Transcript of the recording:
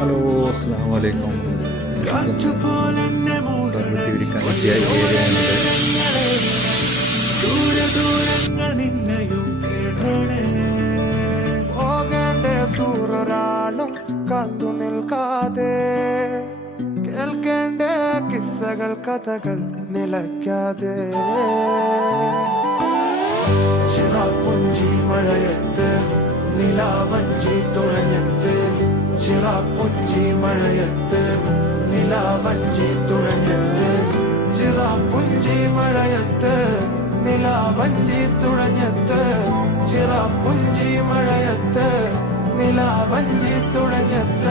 Hello, അസ്സലാമു അലൈക്കും. പിടിക്കാൻ പറ്റിയ ഏരിയയാണിത്. ദൂരദൂരങ്ങൾ നിന്നെയും കേടണേ, പോകേണ്ട ദൂരൊരാളും കാത്തു നിൽക്കാതെ, കേൾക്കേണ്ട കിസ്സകൾ കഥകൾ നിലയ്ക്കാതെ, ചിറാപ്പുഞ്ചി മഴയത്ത് നിലാവഞ്ചി തുഴഞ്ഞത്ത്, ചിറാപ്പുഞ്ചി മഴയത്ത് നിലാവഞ്ചി തുഴഞ്ഞത്ത്, ചിറാപ്പുഞ്ചി മഴയത്ത് നിലാവഞ്ചി തുഴഞ്ഞത്ത്, ചിറാപ്പുഞ്ചി മഴയത്ത് നിലാവഞ്ചി തുഴഞ്ഞത്ത്.